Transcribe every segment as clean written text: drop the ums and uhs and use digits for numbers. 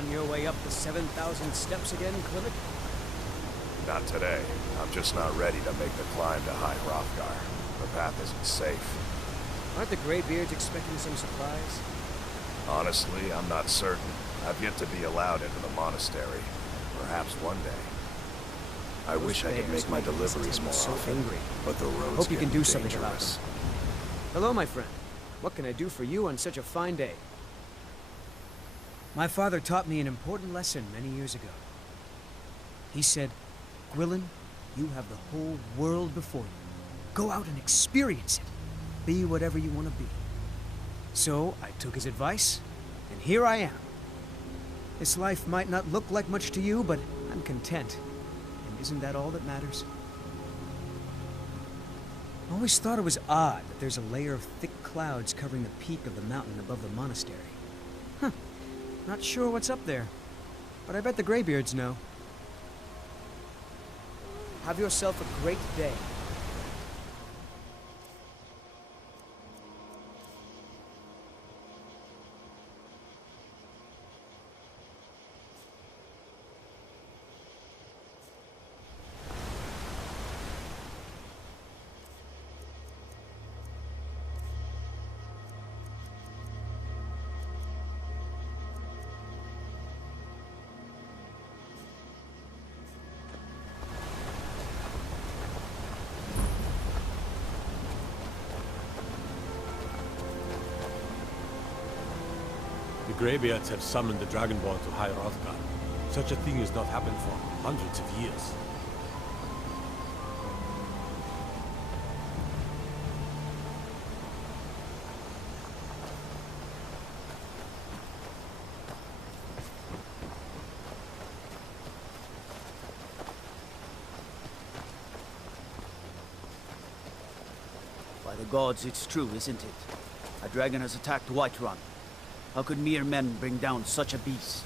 On your way up the 7,000 steps again, Clement? Not today. I'm just not ready to make the climb to High Hrothgar. The path isn't safe. Aren't the Greybeards expecting some surprise? Honestly, I'm not certain. I've yet to be allowed into the monastery. Perhaps one day. I wish I could make my deliveries more often, angry. but the roads Hope you can do something about dangerous. them. Hello, my friend. What can I do for you on such a fine day? My father taught me an important lesson many years ago. He said, Gwilyn, you have the whole world before you. Go out and experience it. Be whatever you want to be. So I took his advice, and here I am. This life might not look like much to you, but I'm content. And isn't that all that matters? I always thought it was odd that there's a layer of thick clouds covering the peak of the mountain above the monastery. Huh. Not sure what's up there, but I bet the Greybeards know. Have yourself a great day. The Greybeards have summoned the Dragonborn to High Hrothgar. Such a thing has not happened for hundreds of years. By the gods, it's true, isn't it? A dragon has attacked Whiterun. How could mere men bring down such a beast?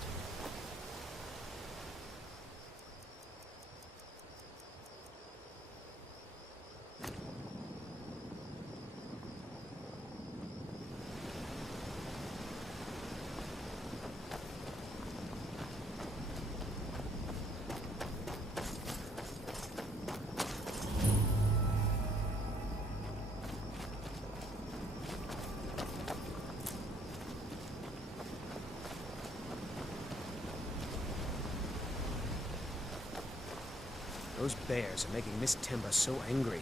Those bears are making Miss Timber so angry.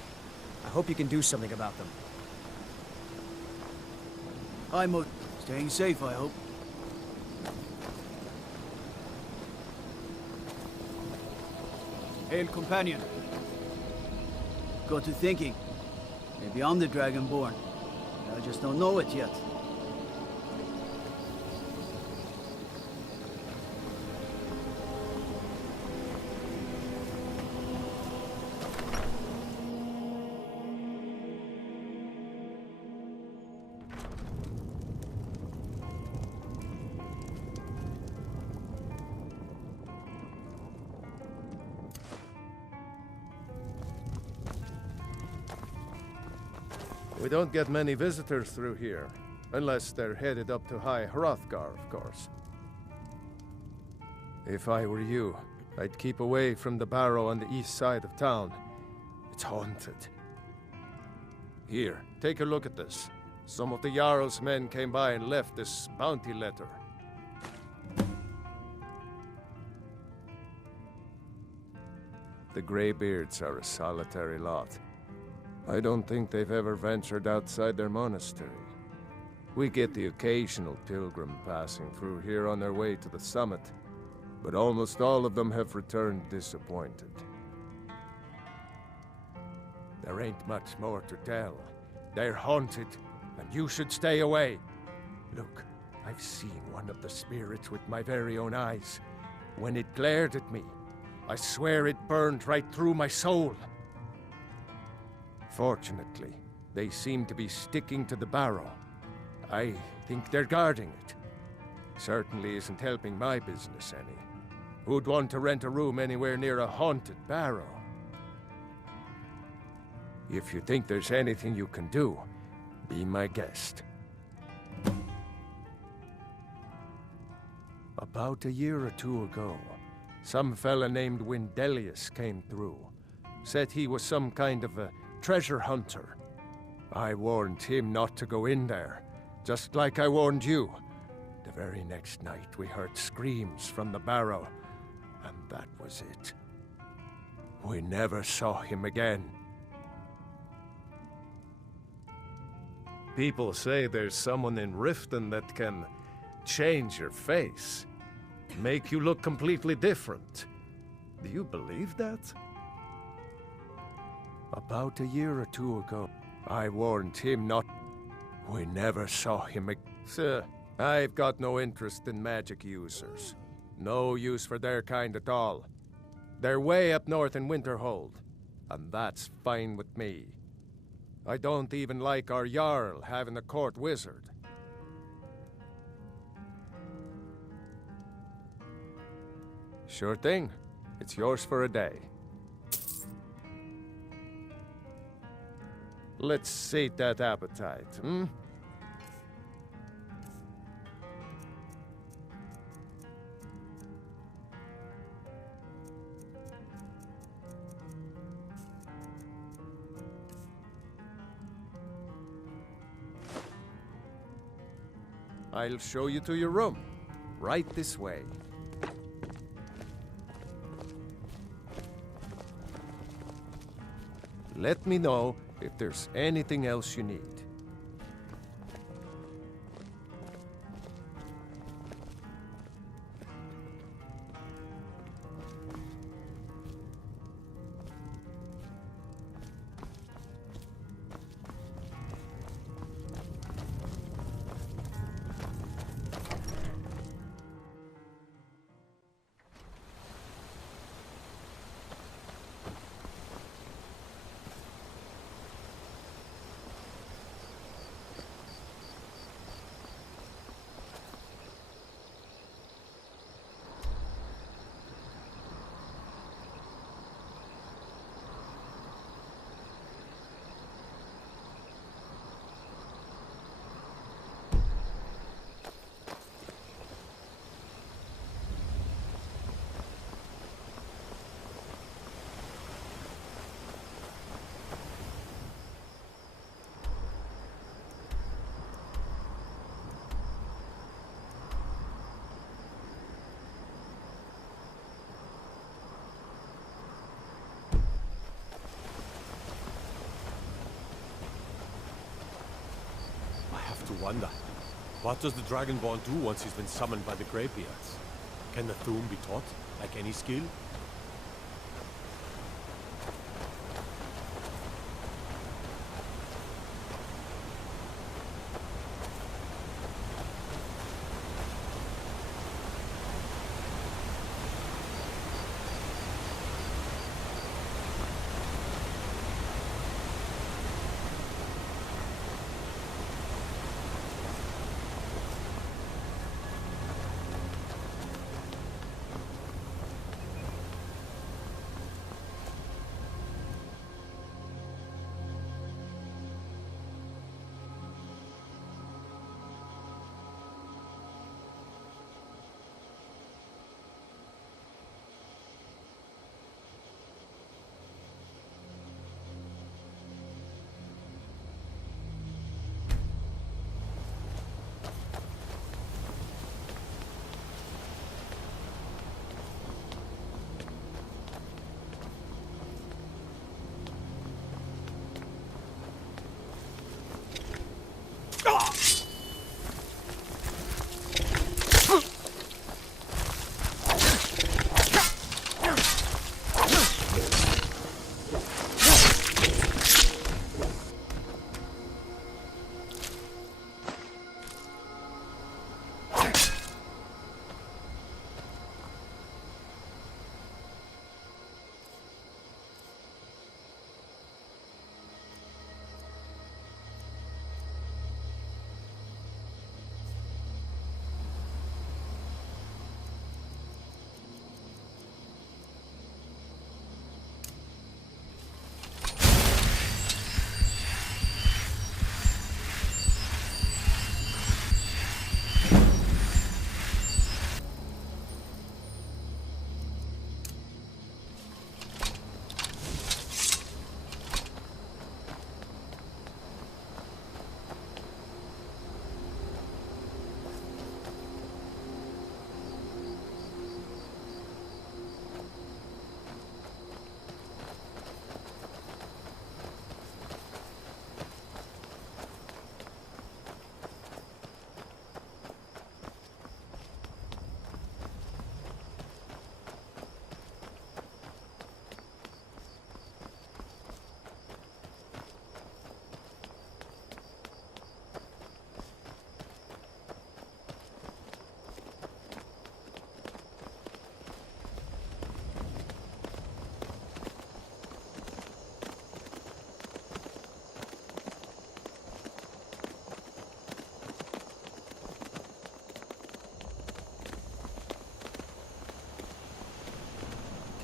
I hope you can do something about them. I'm staying safe, I hope. Hail, companion. Got to thinking. Maybe I'm the Dragonborn. I just don't know it yet. We don't get many visitors through here, unless they're headed up to High Hrothgar, of course. If I were you, I'd keep away from the barrow on the east side of town. It's haunted. Here, take a look at this. Some of the Jarl's men came by and left this bounty letter. The Greybeards are a solitary lot. I don't think they've ever ventured outside their monastery. We get the occasional pilgrim passing through here on their way to the summit, but almost all of them have returned disappointed. There ain't much more to tell. They're haunted, and you should stay away. Look, I've seen one of the spirits with my very own eyes. When it glared at me, I swear it burned right through my soul. Fortunately, they seem to be sticking to the barrow. I think they're guarding it. Certainly isn't helping my business any. Who'd want to rent a room anywhere near a haunted barrow? If you think there's anything you can do, be my guest. About a year or two ago, some fella named Windelius came through. Said he was some kind of a treasure hunter. I warned him not to go in there, just like I warned you. The very next night we heard screams from the barrow, and that was it. We never saw him again. People say there's someone in Riften that can change your face, make you look completely different. Do you believe that? About a year or two ago, I warned him not... We never saw him again. Sir, I've got no interest in magic users. No use for their kind at all. They're way up north in Winterhold, and that's fine with me. I don't even like our Jarl having a court wizard. Sure thing. It's yours for a day. Let's sate that appetite, hmm? I'll show you to your room. Right this way. Let me know if there's anything else you need. have to wonder. What does the Dragonborn do once he's been summoned by the Greybeards? Can the Thu'um be taught, like any skill?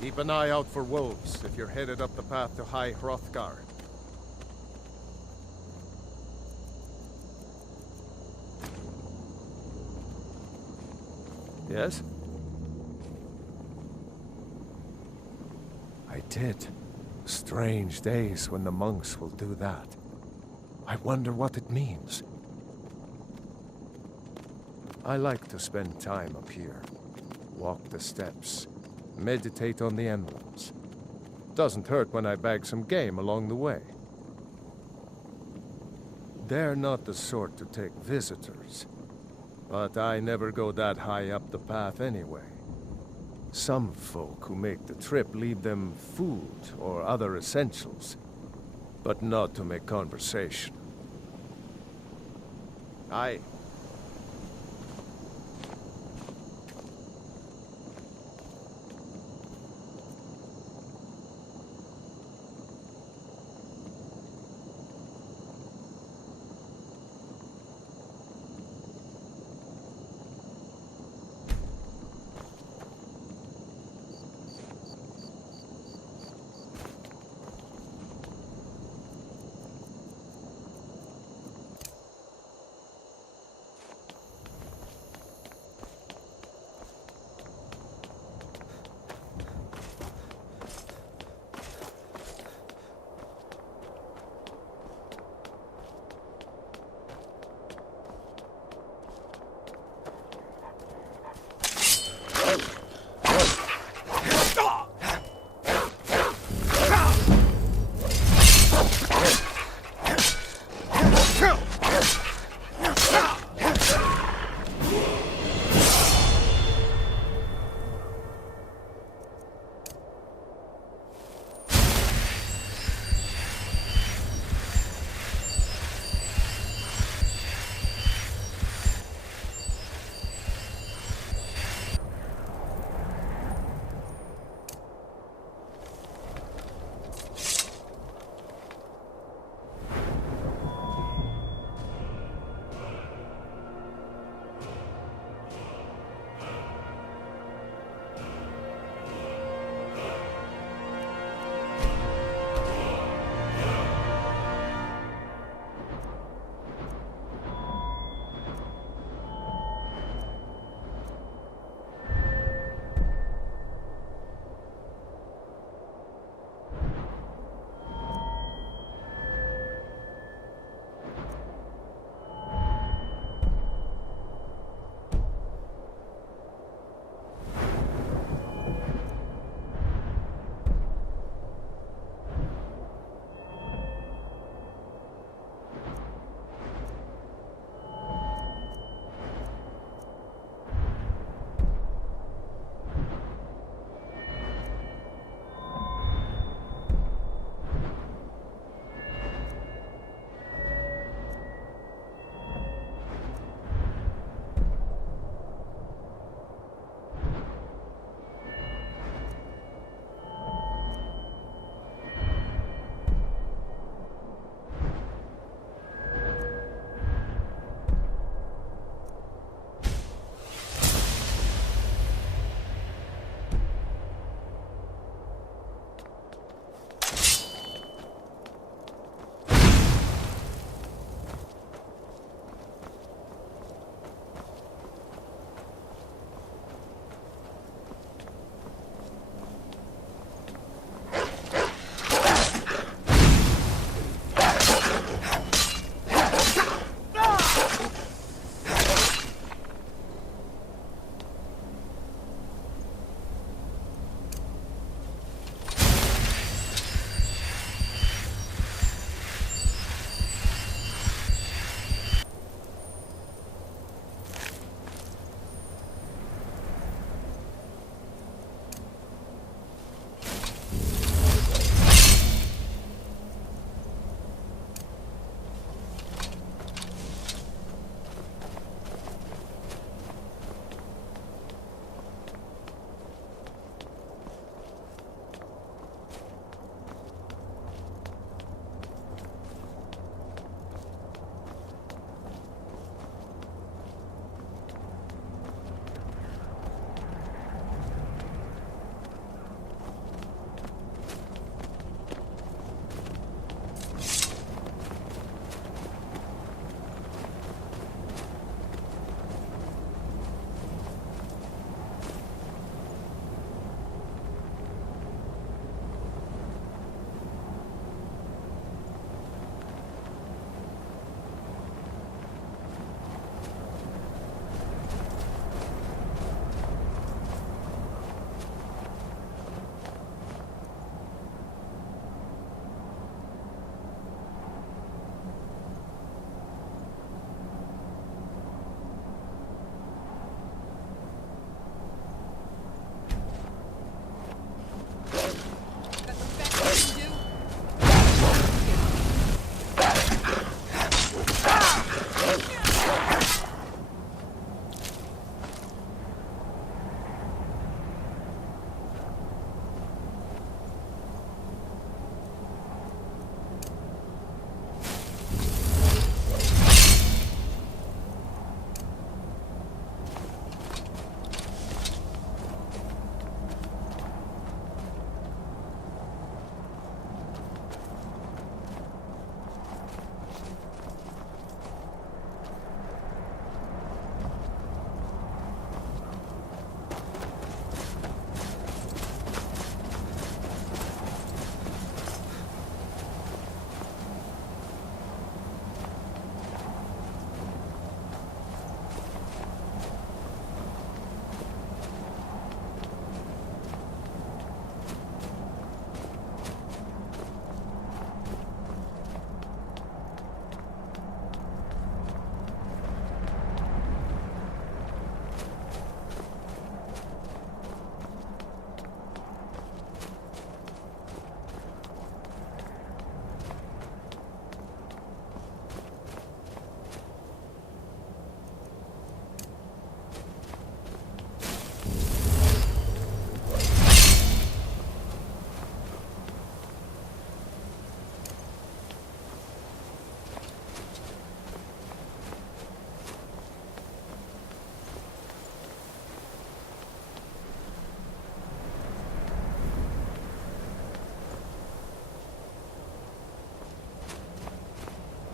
Keep an eye out for wolves if you're headed up the path to High Hrothgar. Yes? I did. Strange days when the monks will do that. I wonder what it means. I like to spend time up here. Walk the steps. Meditate on the emblems. Doesn't hurt when I bag some game along the way. They're not the sort to take visitors. But I never go that high up the path anyway. Some folk who make the trip leave them food or other essentials, but not to make conversation. Aye.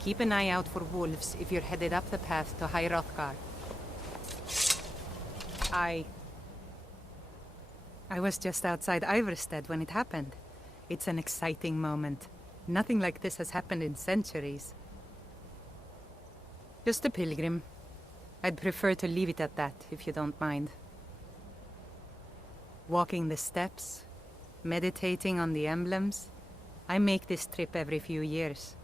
Keep an eye out for wolves if you're headed up the path to High Hrothgar. I was just outside Iverstead when it happened. It's an exciting moment. Nothing like this has happened in centuries. Just a pilgrim. I'd prefer to leave it at that, if you don't mind. Walking the steps, meditating on the emblems. I make this trip every few years.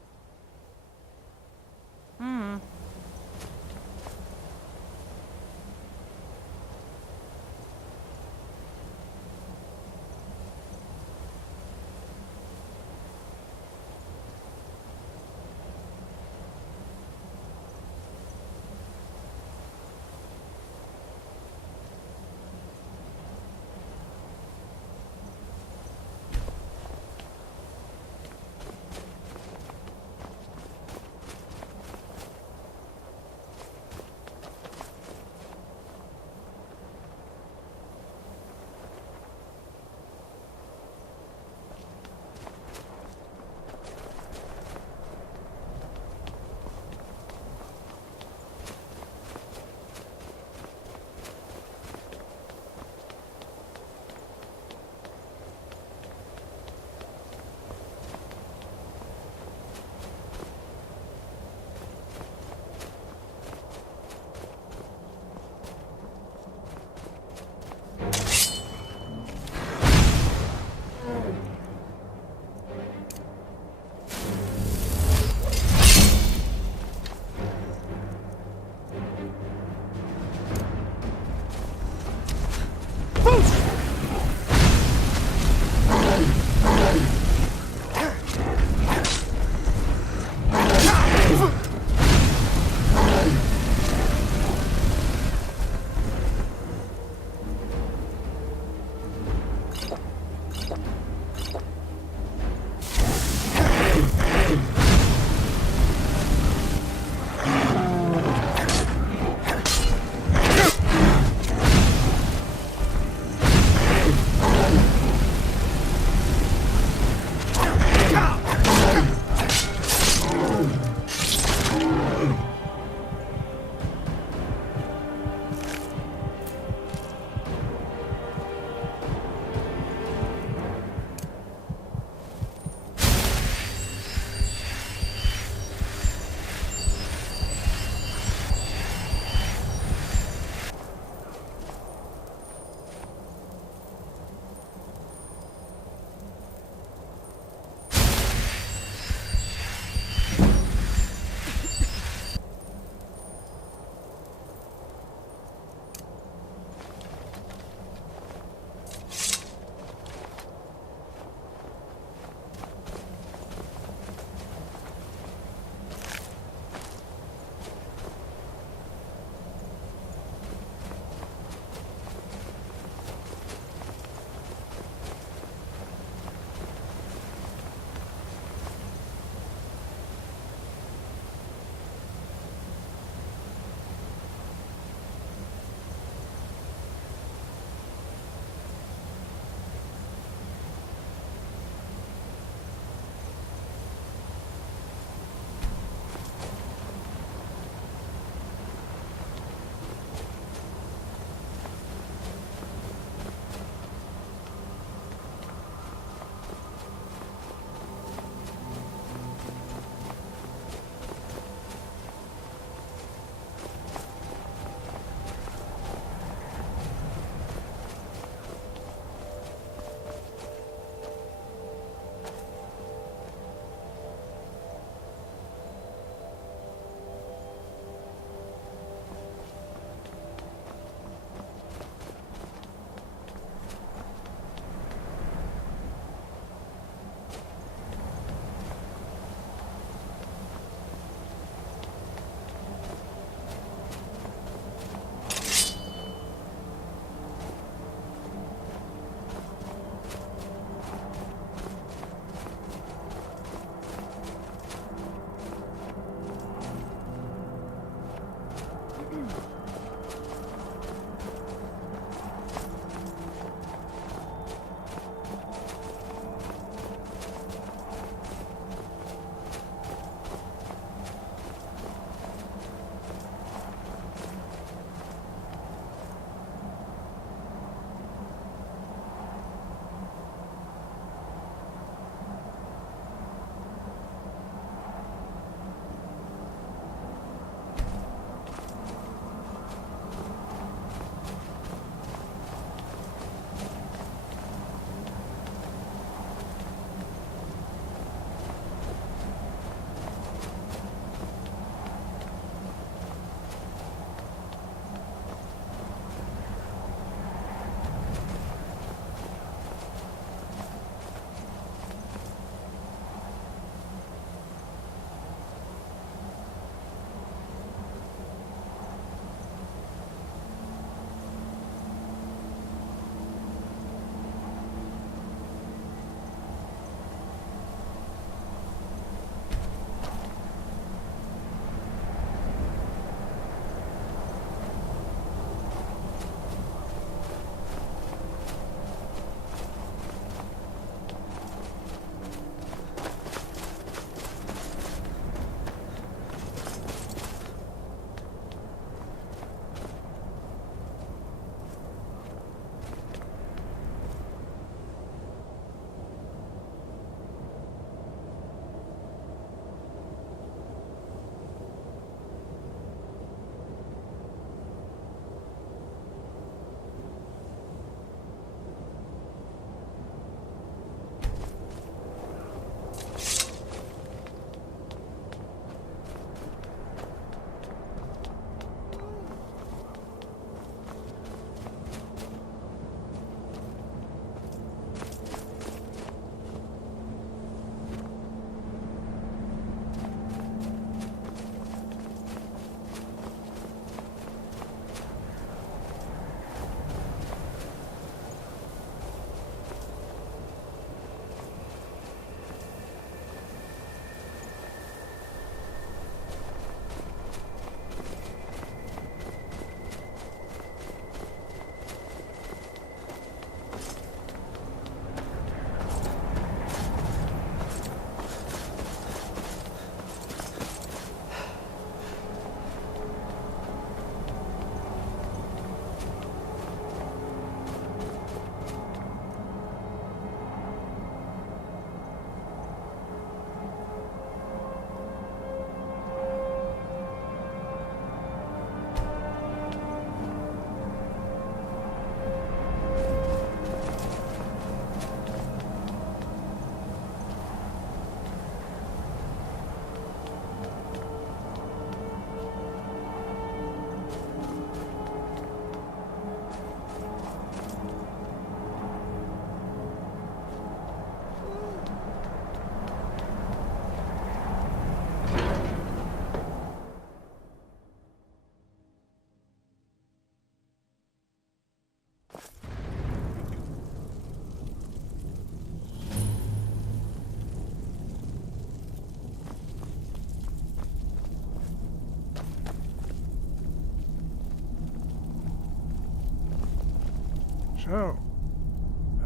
So,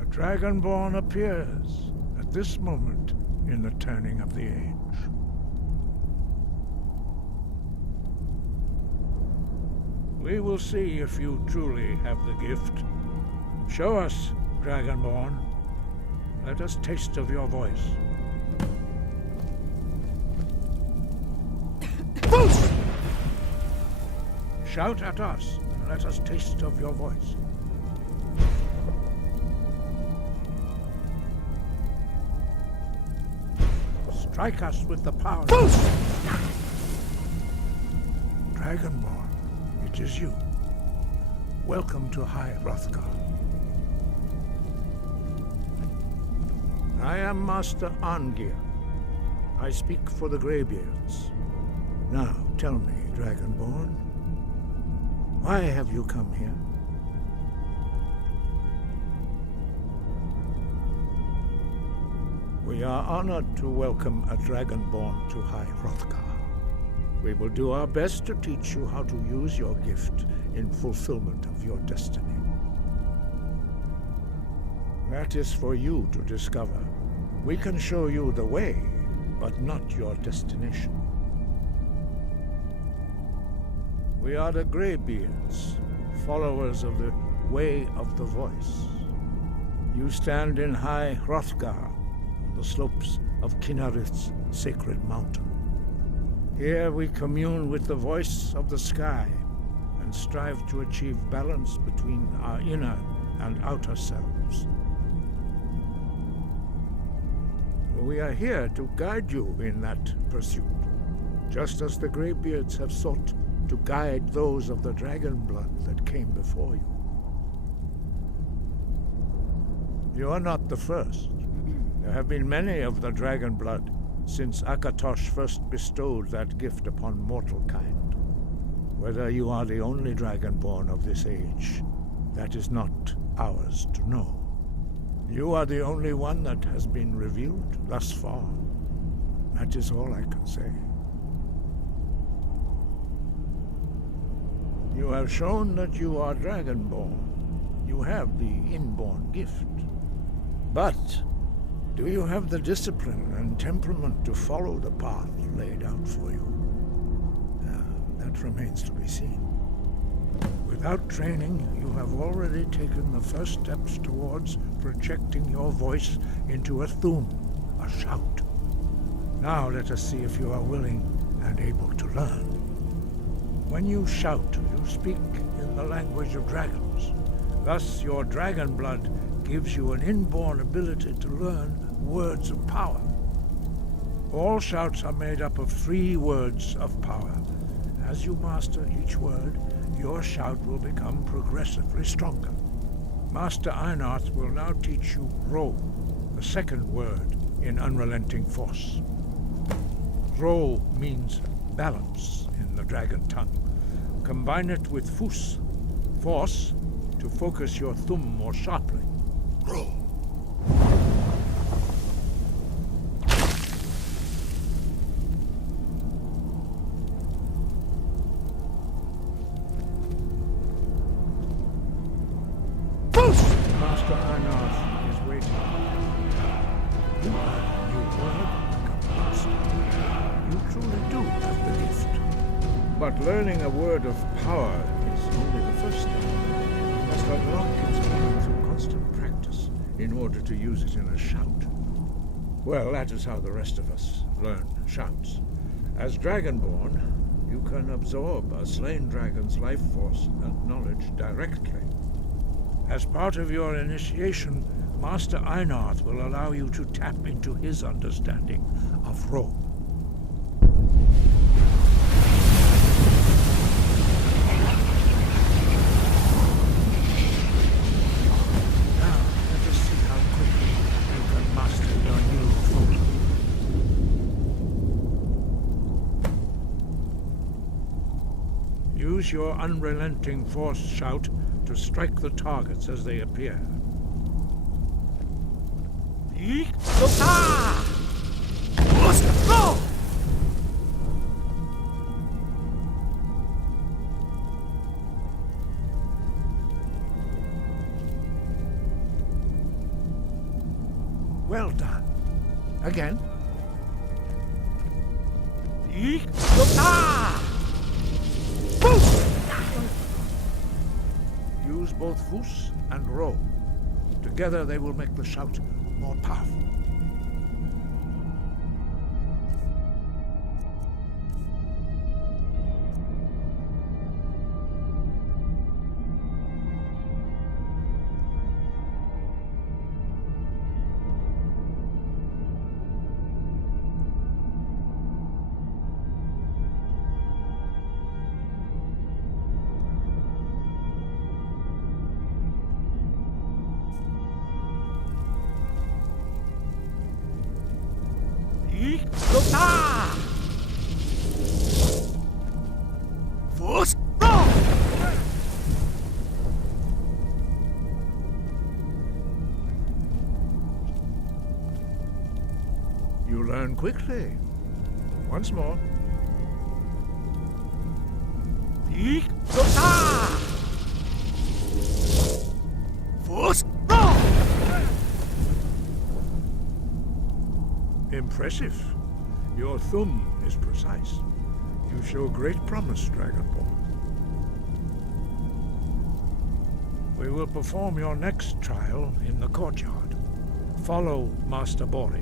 a Dragonborn appears at this moment in the turning of the age. We will see if you truly have the gift. Show us, Dragonborn. Let us taste of your voice. Shout at us, and let us taste of your voice. Strike us with the power. Dragonborn, it is you. Welcome to High Hrothgar. I am Master Arngeir. I speak for the Greybeards. Now, tell me, Dragonborn, why have you come here? We are honored to welcome a Dragonborn to High Hrothgar. We will do our best to teach you how to use your gift in fulfillment of your destiny. That is for you to discover. We can show you the way, but not your destination. We are the Greybeards, followers of the Way of the Voice. You stand in High Hrothgar, on the slopes of Kinnarith's sacred mountain. Here we commune with the voice of the sky and strive to achieve balance between our inner and outer selves. We are here to guide you in that pursuit, just as the Greybeards have sought to guide those of the dragon blood that came before you. You are not the first. There have been many of the dragon blood since Akatosh first bestowed that gift upon mortal kind. Whether you are the only Dragonborn of this age, that is not ours to know. You are the only one that has been revealed thus far. That is all I can say. You have shown that you are Dragonborn. You have the inborn gift. But do you have the discipline and temperament to follow the path laid out for you? That remains to be seen. Without training, you have already taken the first steps towards projecting your voice into a thum, a shout. Now let us see if you are willing and able to learn. When you shout, you speak in the language of dragons. Thus, your dragon blood gives you an inborn ability to learn words of power. All shouts are made up of 3 words of power. As you master each word, your shout will become progressively stronger. Master Einarth will now teach you Ro, the second word in Unrelenting Force. Ro means balance in the dragon tongue. Combine it with Fus, force, to focus your thumb more sharply. Ro. Master Einarth is waiting. You learn a new word, become master. You truly do have the gift. But learning a word of power is only the first step. You must unlock its meaning through constant practice in order to use it in a shout. Well, that is how the rest of us learn shouts. As Dragonborn, you can absorb a slain dragon's life force and knowledge directly. As part of your initiation, Master Einarth will allow you to tap into his understanding of Ro. Now, let us see how quickly you can master your new form. Use your unrelenting force shout to strike the targets as they appear. Well done. Again. Use both Fus and Ro. Together they will make the shout more powerful. You learn quickly. Once more. Impressive. Your thumb is precise. You show great promise, Dragonborn. We will perform your next trial in the courtyard. Follow Master Bori.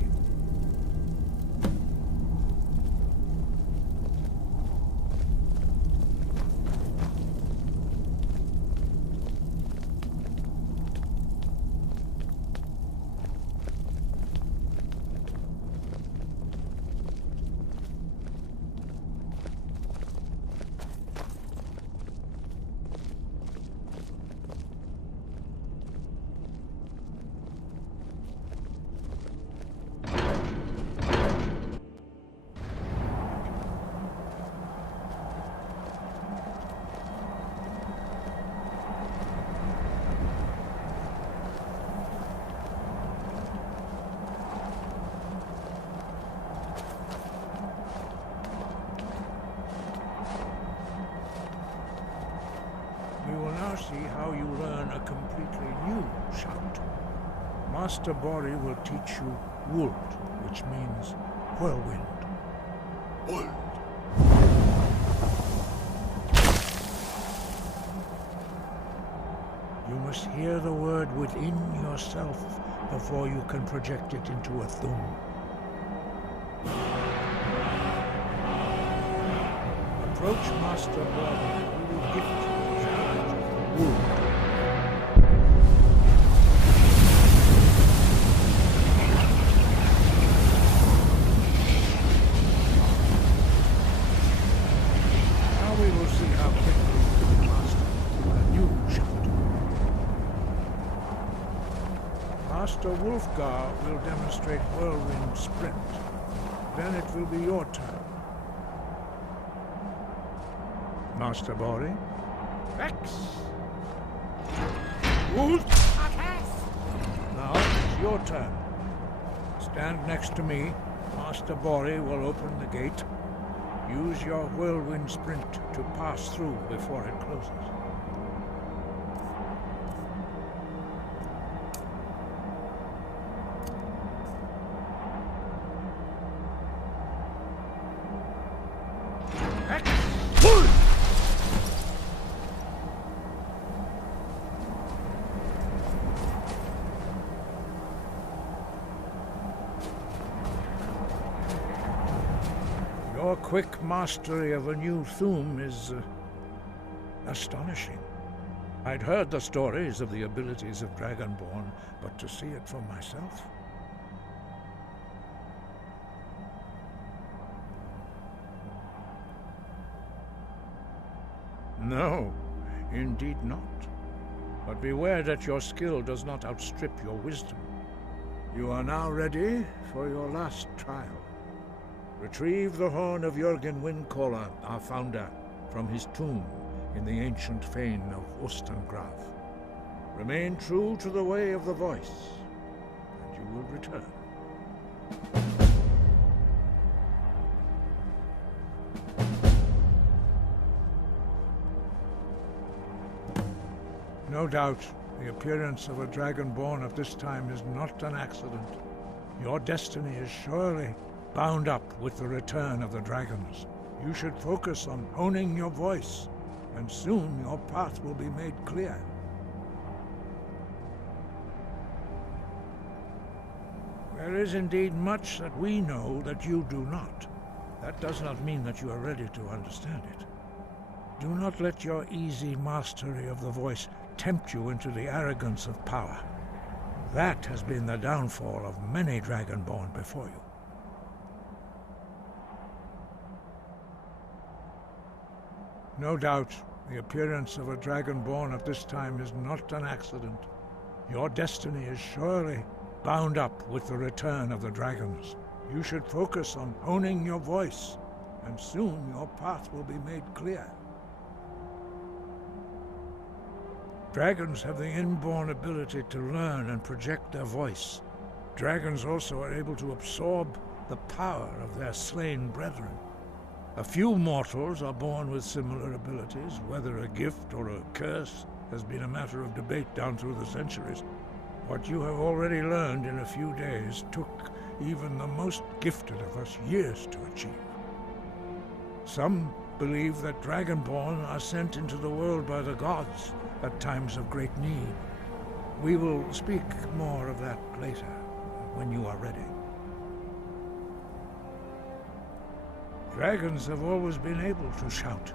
See how you learn a completely new shout. Master Bori will teach you Wold, which means whirlwind. Wold. You must hear the word within yourself before you can project it into a thum. Approach Master Bori and he will gift you wood. Now we will see how quickly you can master a new shout. Master Wulfgar will demonstrate whirlwind sprint. Then it will be your turn. Master Bori? Rex! Wolf! Now it's your turn. Stand next to me. Master Bori will open the gate. Use your whirlwind sprint to pass through before it closes. Your quick mastery of a new thum is astonishing. I'd heard the stories of the abilities of Dragonborn, but to see it for myself... No, indeed not. But beware that your skill does not outstrip your wisdom. You are now ready for your last trial. Retrieve the horn of Jürgen Windcaller, our founder, from his tomb in the ancient fane of Ustengrav. Remain true to the way of the voice, and you will return. No doubt, the appearance of a Dragonborn at this time is not an accident. Your destiny is surely bound up with the return of the dragons. You should focus on honing your voice, and soon your path will be made clear. There is indeed much that we know that you do not. That does not mean that you are ready to understand it. Do not let your easy mastery of the voice tempt you into the arrogance of power. That has been the downfall of many Dragonborn before you. No doubt, the appearance of a Dragonborn at this time is not an accident. Your destiny is surely bound up with the return of the dragons. You should focus on honing your voice, and soon your path will be made clear. Dragons have the inborn ability to learn and project their voice. Dragons also are able to absorb the power of their slain brethren. A few mortals are born with similar abilities. Whether a gift or a curse has been a matter of debate down through the centuries. What you have already learned in a few days took even the most gifted of us years to achieve. Some believe that Dragonborn are sent into the world by the gods at times of great need. We will speak more of that later, when you are ready. Dragons have always been able to shout.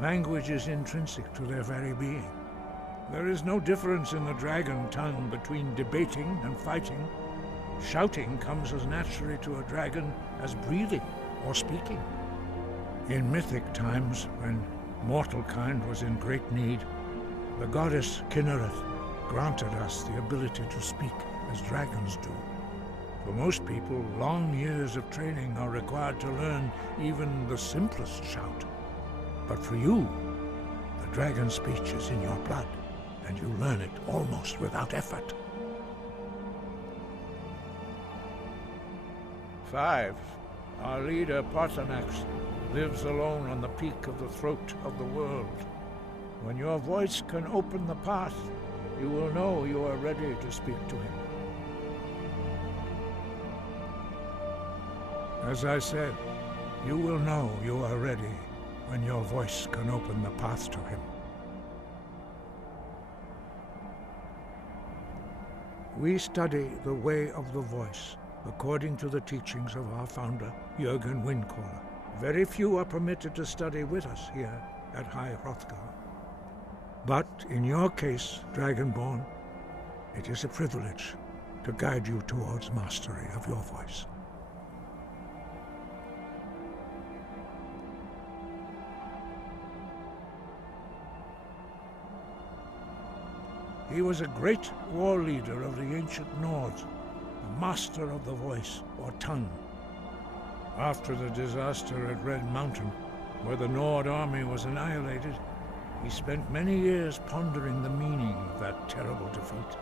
Language is intrinsic to their very being. There is no difference in the dragon tongue between debating and fighting. Shouting comes as naturally to a dragon as breathing or speaking. In mythic times, when mortal kind was in great need, the goddess Kinnereth granted us the ability to speak as dragons do. For most people, long years of training are required to learn even the simplest shout. But for you, the dragon speech is in your blood, and you learn it almost without effort. 5. Our leader, Paarthurnax, lives alone on the peak of the throat of the world. When your voice can open the path, you will know you are ready to speak to him. As I said, you will know you are ready when your voice can open the path to him. We study the way of the voice according to the teachings of our founder, Jürgen Windcaller. Very few are permitted to study with us here at High Hrothgar. But in your case, Dragonborn, it is a privilege to guide you towards mastery of your voice. He was a great war leader of the ancient Nords, a master of the voice, or tongue. After the disaster at Red Mountain, where the Nord army was annihilated, he spent many years pondering the meaning of that terrible defeat.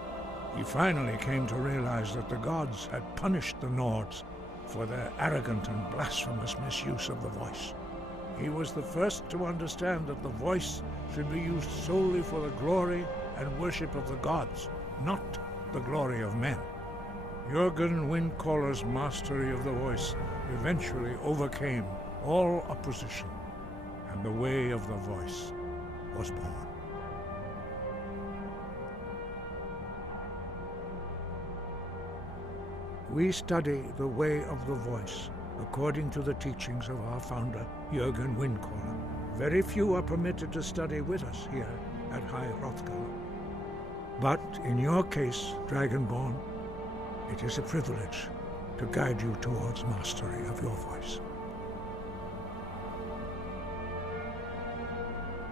He finally came to realize that the gods had punished the Nords for their arrogant and blasphemous misuse of the voice. He was the first to understand that the voice should be used solely for the glory and worship of the gods, not the glory of men. Jürgen Windcaller's mastery of the voice eventually overcame all opposition, and the way of the voice was born. We study the way of the voice according to the teachings of our founder, Jürgen Windcaller. Very few are permitted to study with us here at High Hrothgar. But in your case, Dragonborn, it is a privilege to guide you towards mastery of your voice.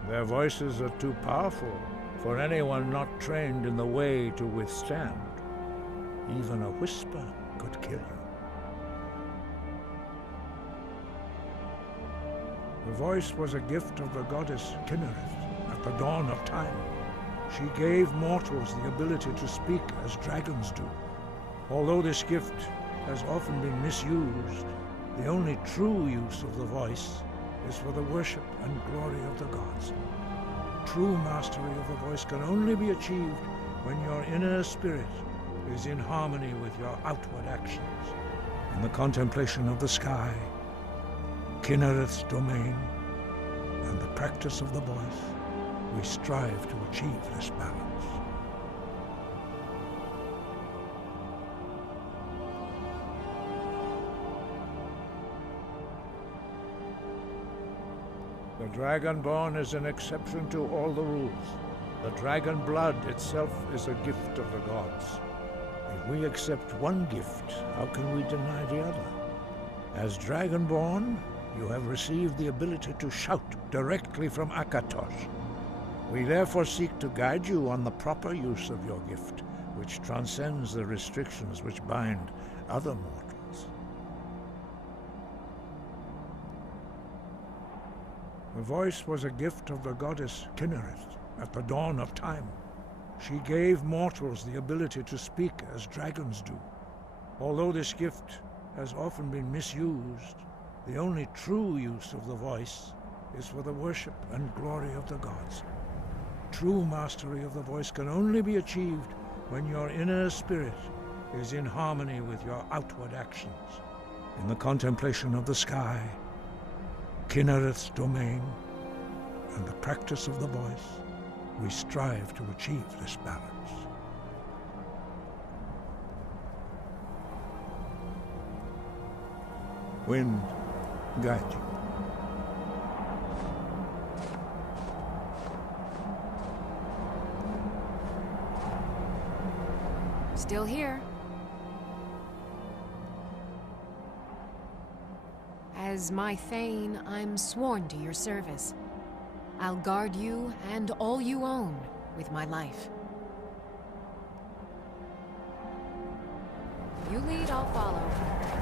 Their voices are too powerful for anyone not trained in the way to withstand. Even a whisper could kill you. The voice was a gift of the goddess Kinnereth at the dawn of time. She gave mortals the ability to speak as dragons do. Although this gift has often been misused, the only true use of the voice is for the worship and glory of the gods. True mastery of the voice can only be achieved when your inner spirit is in harmony with your outward actions. In the contemplation of the sky, Kinnereth's domain, and the practice of the voice, we strive to achieve this balance. The Dragonborn is an exception to all the rules. The dragon blood itself is a gift of the gods. If we accept one gift, how can we deny the other? As Dragonborn, you have received the ability to shout directly from Akatosh. We therefore seek to guide you on the proper use of your gift, which transcends the restrictions which bind other mortals. The voice was a gift of the goddess Kinnereth at the dawn of time. She gave mortals the ability to speak as dragons do. Although this gift has often been misused, the only true use of the voice is for the worship and glory of the gods. True mastery of the voice can only be achieved when your inner spirit is in harmony with your outward actions. In the contemplation of the sky, Kinnereth's domain, and the practice of the voice, we strive to achieve this balance. Wind, guide you. Still here. As my Thane, I'm sworn to your service. I'll guard you and all you own with my life. You lead, I'll follow.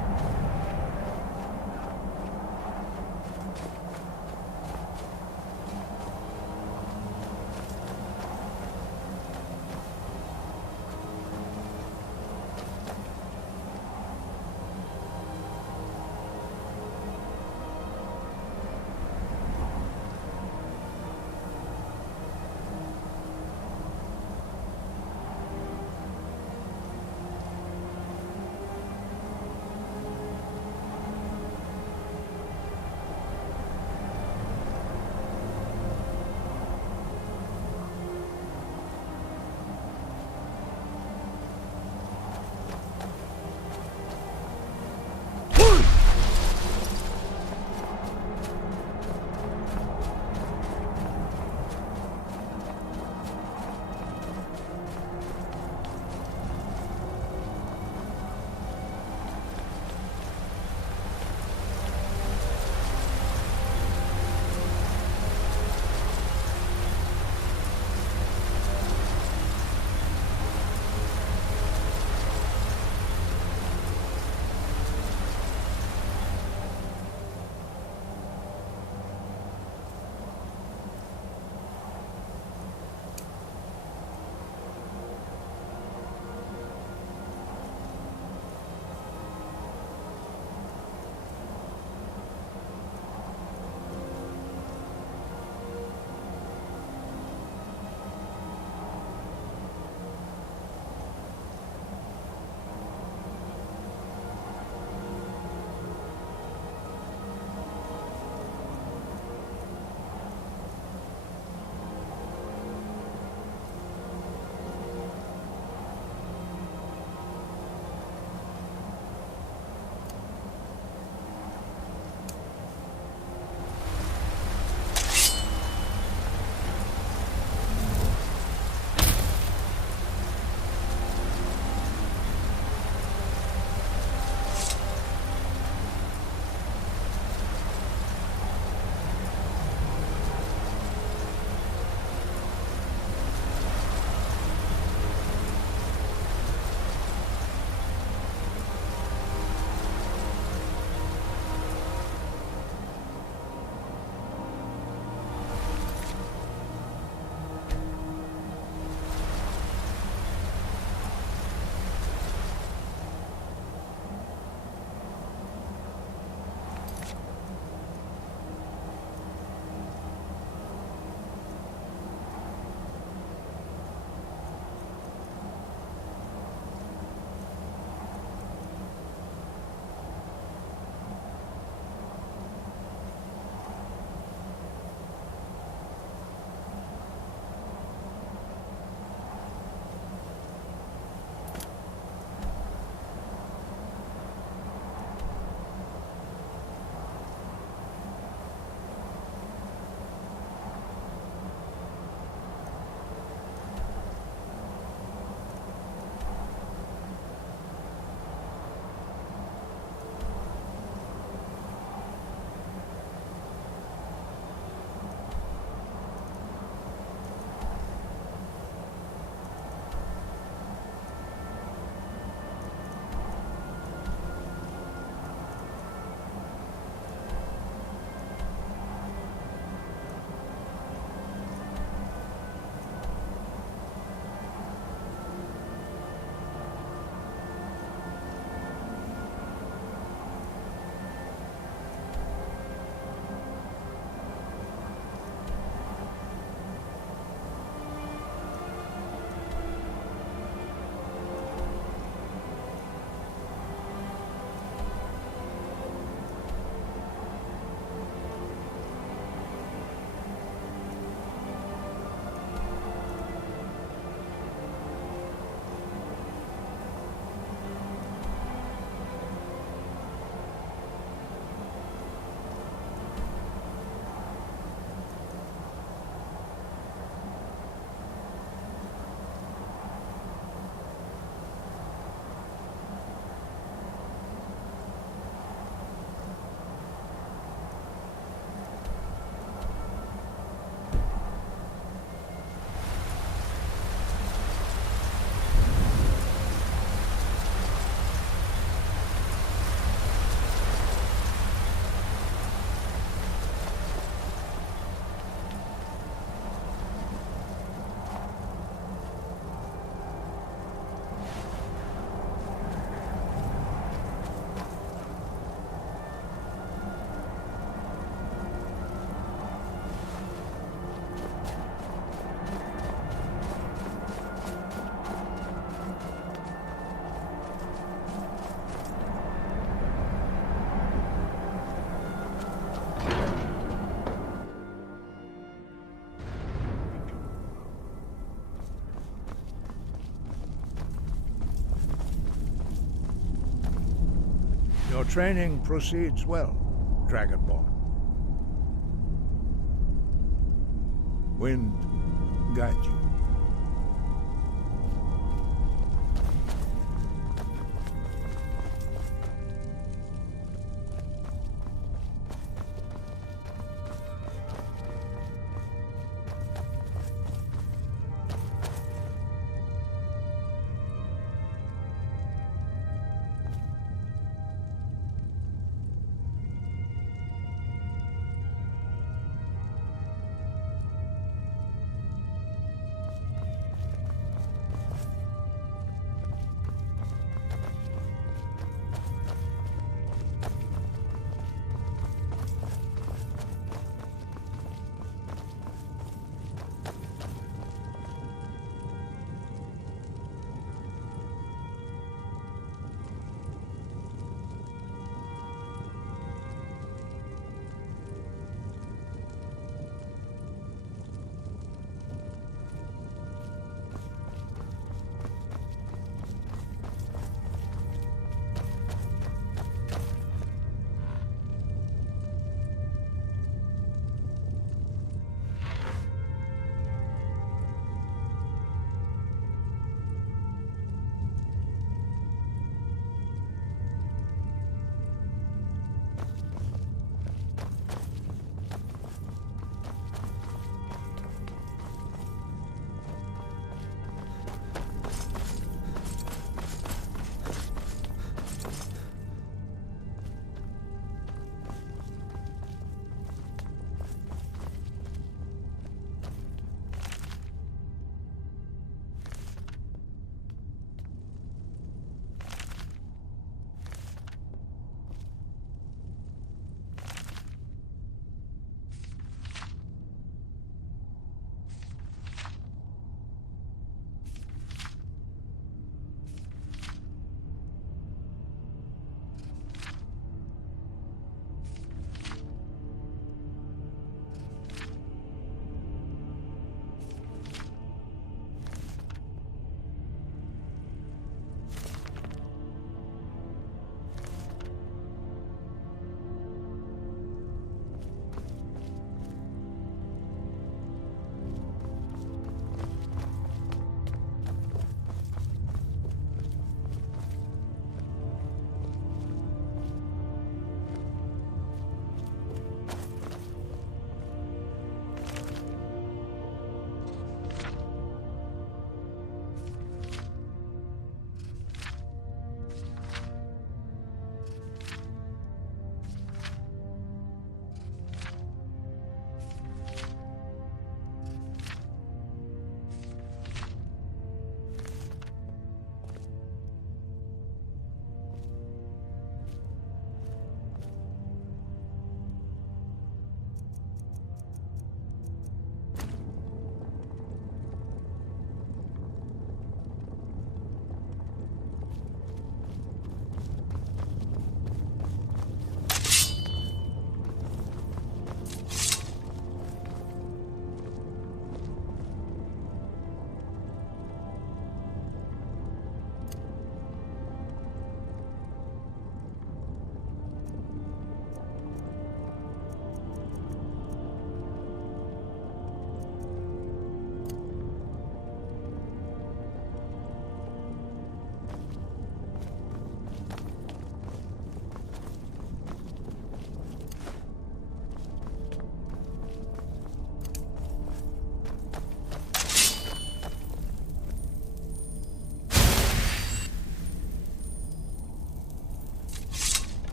training proceeds well, Dragonborn. Wind guide you.